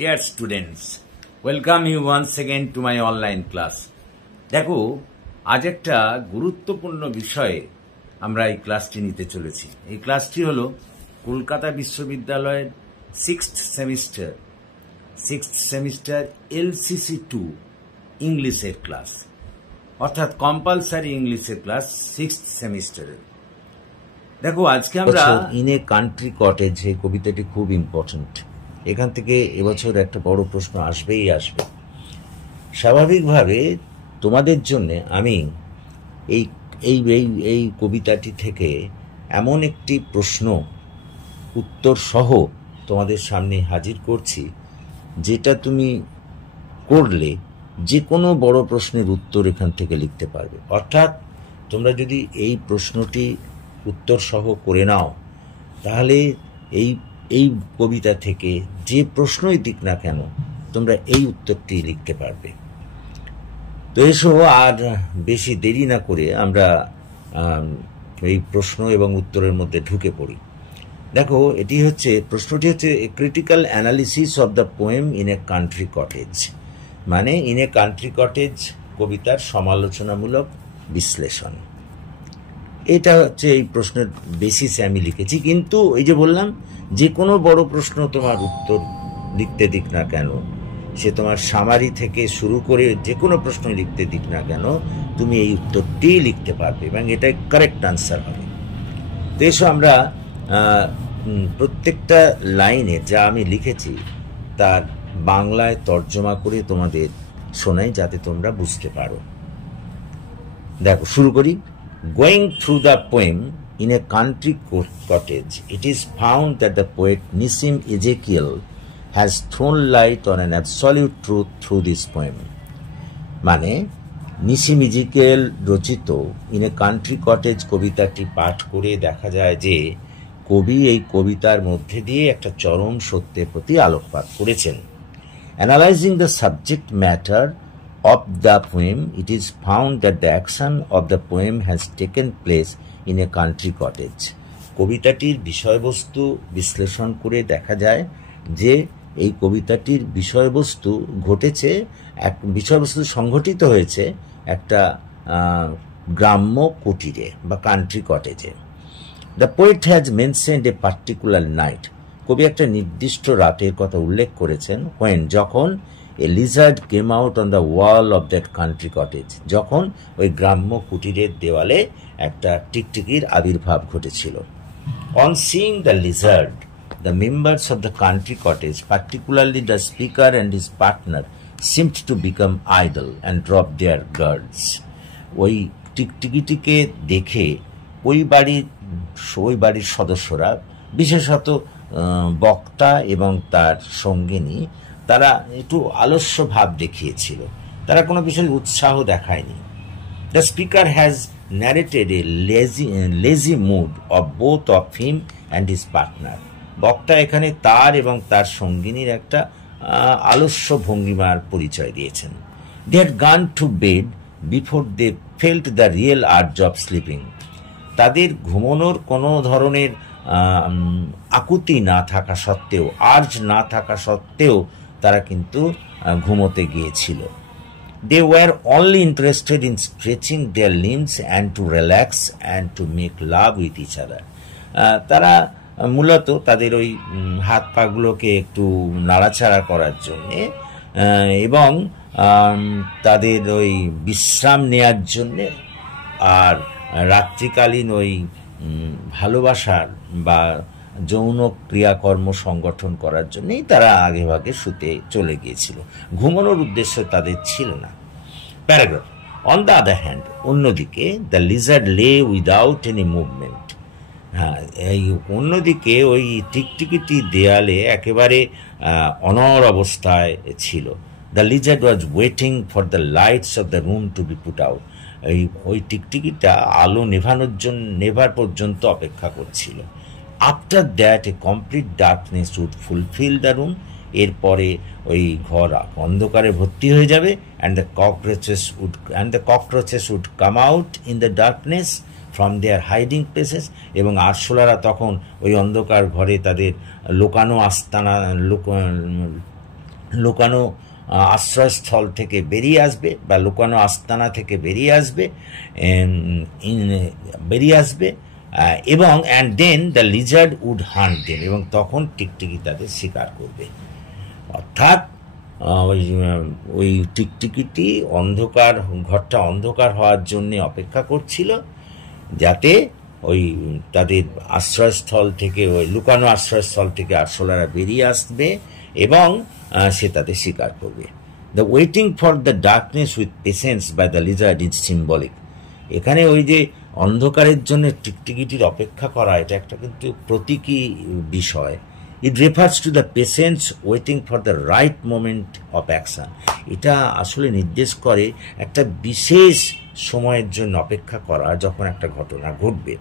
Dear students, welcome you once again to my online class. দেখো, আজ একটা গুরুত্বপূর্ণ বিষয়ে আমরা এই ক্লাসটি নিতে চলেছি। এই ক্লাসটি হলো কলকাতা বিশ্ববিদ্যালয়ের সিক্সথ সেমিস্টার LCC 2 ইংলিশের ক্লাস, অর্থাৎ কম্পালসারি ইংলিশের ক্লাস সিক্সথ সেমিস্টারের। দেখো, আজকে আমরা ইন এ কান্ট্রি কটেজ, এই কবিতাটি খুব ইম্পর্টেন্ট। এখান থেকে এবছর একটা বড় প্রশ্ন আসবেই আসবে। স্বাভাবিকভাবে তোমাদের জন্য আমি এই এই এই এই কবিতাটি থেকে এমন একটি প্রশ্ন উত্তর সহ তোমাদের সামনে হাজির করছি, যেটা তুমি করলে যে কোনো বড় প্রশ্নের উত্তর এখান থেকে লিখতে পারবে। অর্থাৎ তোমরা যদি এই প্রশ্নটি উত্তর সহ করে নাও, তাহলে এই কবিতা থেকে যে প্রশ্নই দিক না কেন তোমরা এই উত্তরটি লিখতে পারবে। তো এসো, আর বেশি দেরি না করে আমরা এই প্রশ্ন এবং উত্তরের মধ্যে ঢুকে পড়ি। দেখো, প্রশ্নটি হচ্ছে critical analysis of the poem in a country cottage, মানে ইন এ কান্ট্রি কটেজ কবিতার সমালোচনামূলক বিশ্লেষণ। এটা হচ্ছে এই প্রশ্নের বেসিসে আমি লিখেছি। কিন্তু এই যে বললাম, যে কোনো বড় প্রশ্ন তোমার উত্তর লিখতে দিক না কেন, সে তোমার সামারি থেকে শুরু করে যে কোনো প্রশ্ন লিখতে দিক না কেন, তুমি এই উত্তরটি লিখতে পারবে এবং এটাই কারেক্ট আনসার হবে। তো এসো আমরা প্রত্যেকটা লাইনে যা আমি লিখেছি তার বাংলায় তর্জমা করে তোমাদের শোনাই, যাতে তোমরা বুঝতে পারো। দেখো, শুরু করি। Going through the poem in a country cottage, it is found that the poet Nissim Ezekiel has thrown light on an absolute truth through this poem. মানে নিসিম ইজিকেল রচিত ইন এ কান্ট্রি কটেজ কবিতাটি পাঠ করে দেখা যায় যে কবি এই কবিতার মধ্যে দিয়ে একটা চরম সত্যের প্রতি আলোকপাত করেছেন। Analyzing the subject matter of the poem, it is found that the action of the poem has taken place in a country cottage. কবিতাটির বিষয়বস্তু বিশ্লেষণ করে দেখা যায় যে এই কবিতাটির বিষয়বস্তু সংঘটিত হয়েছে একটা গ্রাম্য কুটিরে বা কান্ট্রি কটেজে। The poet has mentioned a particular night, কবি একটা নির্দিষ্ট রাতের কথা উল্লেখ করেছেন, যখন a lizard came out on the wall of that country cottage, যখন ওই গ্রাম্য কুটিরের দেওয়ালে একটা টিকটিকির আবির্ভাব ঘটেছিল। On seeing the lizard, the members of the country cottage, particularly the speaker and his partner, seemed to become idle and drop their guards. ওই টিকটিকিটিকে দেখে ওই বাড়ির সদস্যরা, বিশেষত বক্তা এবং তার সঙ্গিনী, তারা একটু আলস্য ভাব দেখিয়েছিল, তারা কোনো বিষয়ে উৎসাহ দেখায়নি। The speaker has narrated a lazy mood of both of him and his partner, বক্তা এখানে তার এবং তার সঙ্গিনীর একটা আলস্য ভঙ্গিমার পরিচয় দিয়েছেন। They had gone to bed before they felt the real urge of sleeping, তাদের ঘুমানোর কোনো ধরনের আকুতি না থাকা সত্ত্বেও, আর্জ না থাকা সত্ত্বেও তারা কিন্তু ঘুমোতে গিয়েছিল। They were only interested in stretching their limbs and to relax and to make love with each other, তারা মূলত তাদের ওই হাত পাগুলোকে একটু নাড়াচাড়া করার জন্যে এবং তাদের ওই বিশ্রাম নেয়ার জন্যে আর রাত্রিকালীন ওই ভালোবাসার বা যৌন ক্রিয়াকর্ম সংগঠন করার জন্যই তারা আগেভাগে শুতে চলে গিয়েছিল, ঘুমানোর উদ্দেশ্য তাদের ছিল না। Paragraph. On the other hand, অন্যদিকে, দ্য লিজার্ড লে উইদাউট এনি মুভমেন্ট, হ্যাঁ, এই অন্যদিকে ওই টিকটিকিটি দেয়ালে একেবারে অনড় অবস্থায় ছিল। The lizard was waiting for the lights of the room to be put out, ওই টিকটিকিটা আলো নেভার পর্যন্ত অপেক্ষা করছিল। After that a complete darkness would fulfil the room, এরপরে ওই ঘর অন্ধকারে ভর্তি হয়ে যাবে। And the cockroaches would come out in the darkness from their hiding places, এবং আরশোলারা তখন ওই অন্ধকার ঘরে তাদের লুকানো আস্তানা লুকানো আশ্রয়স্থল থেকে বেরিয়ে আসবে বা লুকানো আস্তানা থেকে বেরিয়ে আসবে এবং and then the lizard would hunt them, এবং তখন টিকটিকি তাদের শিকার করবে। অর্থাৎ ওই টিকটিকিটি ঘরটা অন্ধকার হওয়ার জন্য অপেক্ষা করছিল, যাতে ওই তাদের আশ্রয়স্থল থেকে, ওই লুকানো আশ্রয়স্থল থেকে আরশোলারা বেরিয়ে আসবে এবং সে তাদের শিকার করবে। The waiting for the darkness with patience by the lizard is symbolic. এখানে ওই যে অন্ধকারের জন্য টিকটিকিটির অপেক্ষা করা, এটা একটা কিন্তু প্রতীকী বিষয়। It refers to the patience waiting for the right moment of action. এটা আসলে নির্দেশ করে একটা বিশেষ সময়ের জন্য অপেক্ষা করা, যখন একটা ঘটনা ঘটবে।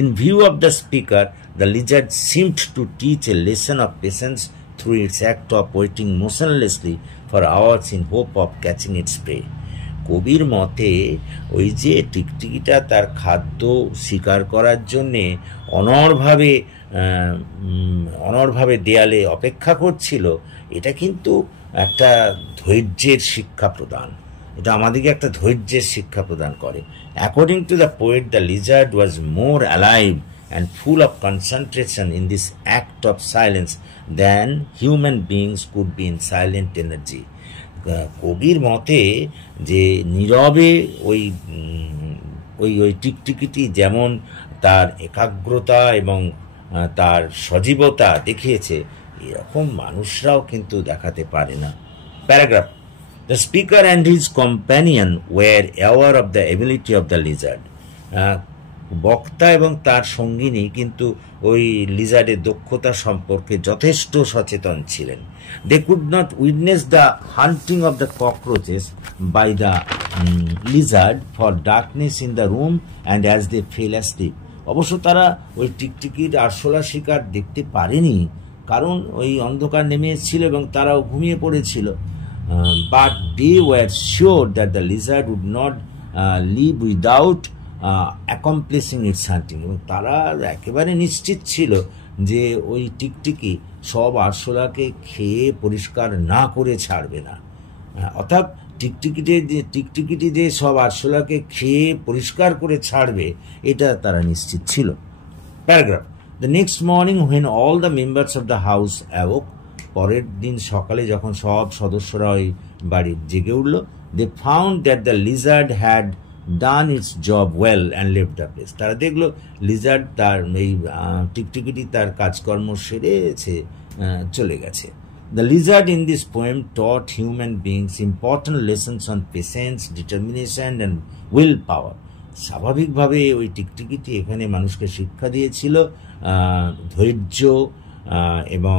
In view of the speaker, the Lizaad seemed to teach a lesson of patience through its act of waiting motionlessly for hours in hope of catching its prey. কবির মতে ওই যে টিকটিকিটা তার খাদ্য শিকার করার জন্যে অনড়ভাবে দেয়ালে অপেক্ষা করছিল, এটা কিন্তু একটা ধৈর্যের শিক্ষা প্রদান, এটা আমাদেরকে একটা ধৈর্যের শিক্ষা প্রদান করে। According to the poet, the lizard was more alive and full of concentration in this act of silence than human beings could be in silent energy. কবির মতে যে নীরবে ওই টিকটিকিটি যেমন তার একাগ্রতা এবং তার সজীবতা দেখিয়েছে, এরকম মানুষরাও কিন্তু দেখাতে পারে না। Paragraph: The speaker and his companion were aware of the ability of the lizard. বক্তা এবং তার সঙ্গিনী কিন্তু ওই লিজার্ডের দক্ষতা সম্পর্কে যথেষ্ট সচেতন ছিলেন। They could not witness the hunting of the cockroaches by the lizard for darkness in the room and as they fell asleep. অবশ্য তারা ওই টিকটিকির আরশোলা শিকার দেখতে পারেনি, কারণ ওই অন্ধকার নেমে এসেছিল এবং তারাও ঘুমিয়ে পড়েছিল। But they were sure that the lizard would not live without accomplishing its hunting, এবং তারা একেবারে নিশ্চিত ছিল যে ওই টিকটিকি সব আরশোলাকে খেয়ে পরিষ্কার না করে ছাড়বে না। অর্থাৎ টিকটিকিটি যে সব আরশোলাকে খেয়ে পরিষ্কার করে ছাড়বে, এটা তারা নিশ্চিত ছিল। Paragraph: the next morning when all the members of the house অ্যাওক, পরের দিন সকালে যখন সব সদস্যরা ওই বাড়ির জেগে উঠল, they found that the lizard had done its job well and left the place. তারা দেখলো লিজার্ড তার এই টিকটিকিটি তার কাজকর্ম সেরেছে, চলে গেছে। The lizard in this poem taught human beings important lessons on patience, determination and will power. স্বাভাবিকভাবে ওই টিকটিকিটি এখানে মানুষকে শিক্ষা দিয়েছিল ধৈর্য এবং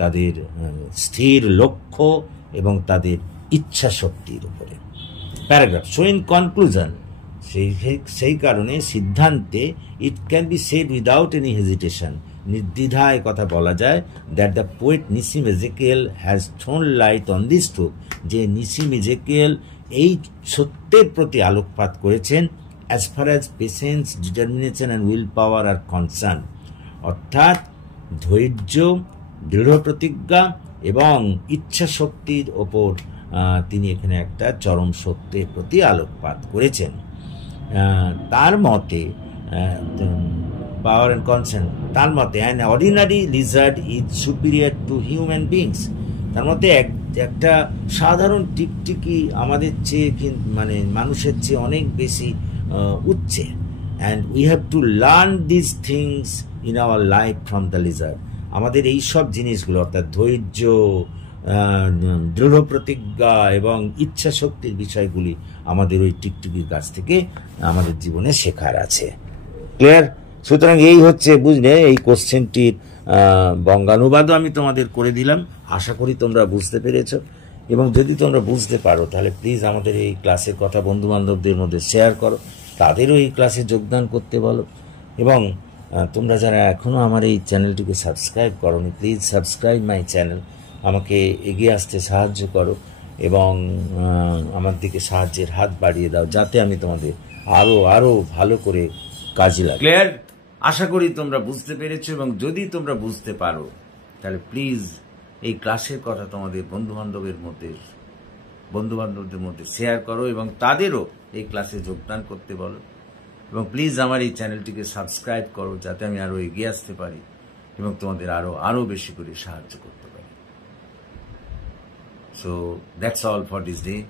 তাদের স্থির লক্ষ্য এবং তাদের ইচ্ছা শক্তির উপরে। প্যারাগ্রাফ: সো ইন কনক্লুশন, সেই কারণে সিদ্ধান্তে, it can be said without any hesitation, নির্দ্বিধায় কথা বলা যায়, that the poet Nissim Ezekiel has thrown light on this truth, যে নিসিম এজেকিয়েল এই সত্যের প্রতি আলোকপাত করেছেন, as far as patience, determination and will power are concern. অর্থাৎ ধৈর্য, দৃঢ় প্রতিজ্ঞা এবং ইচ্ছা শক্তির ওপর তিনি এখানে একটা চরম সত্যের প্রতি আলোকপাত করেছেন। তার মতে পাওয়ার অ্যান্ড কনসার্ন, তার মতে an ordinary Lizaad is superior two human beings. তার মতে একটা সাধারণ টিকটিকি আমাদের চেয়ে মানে মানুষের চেয়ে অনেক বেশি উচ্চে। And we have to learn this things in our life from the lizard. আমাদের এই সব জিনিসগুলো অর্থাৎ ধৈর্য, দৃঢ় প্রতিজ্ঞা এবং ইচ্ছা শক্তির বিষয়গুলি আমাদের ওই টিকটিকির কাছ থেকে আমাদের জীবনে শেখার আছে। ক্লিয়ার? সুতরাং এই হচ্ছে, বুঝলে, এই কোশ্চেনটির বঙ্গানুবাদও আমি তোমাদের করে দিলাম। আশা করি তোমরা বুঝতে পেরেছ, এবং যদি তোমরা বুঝতে পারো তাহলে প্লিজ আমাদের এই ক্লাসের কথা বন্ধুবান্ধবদের মধ্যে শেয়ার করো, তাদেরও এই ক্লাসে যোগদান করতে বলো। এবং তোমরা যারা এখনও আমার এই চ্যানেলটিকে সাবস্ক্রাইব করোনি, প্লিজ সাবস্ক্রাইব মাই চ্যানেল। আমাকে এগিয়ে আসতে সাহায্য করো এবং আমার দিকে সাহায্যের হাত বাড়িয়ে দাও, যাতে আমি তোমাদের আরো ভালো করে কাজে লাগে। ক্লিয়ার? আশা করি তোমরা বুঝতে পেরেছো, এবং যদি তোমরা বুঝতে পারো তাহলে প্লিজ এই ক্লাসের কথা তোমাদের বন্ধুবান্ধবদের মধ্যে শেয়ার করো এবং তাদেরও এই ক্লাসে যোগদান করতে বলো। এবং প্লিজ আমার এই চ্যানেলটিকে সাবস্ক্রাইব করো, যাতে আমি আরো এগিয়ে আসতে পারি এবং তোমাদের আরো বেশি করে সাহায্য করতে পারি। So that's all for this day.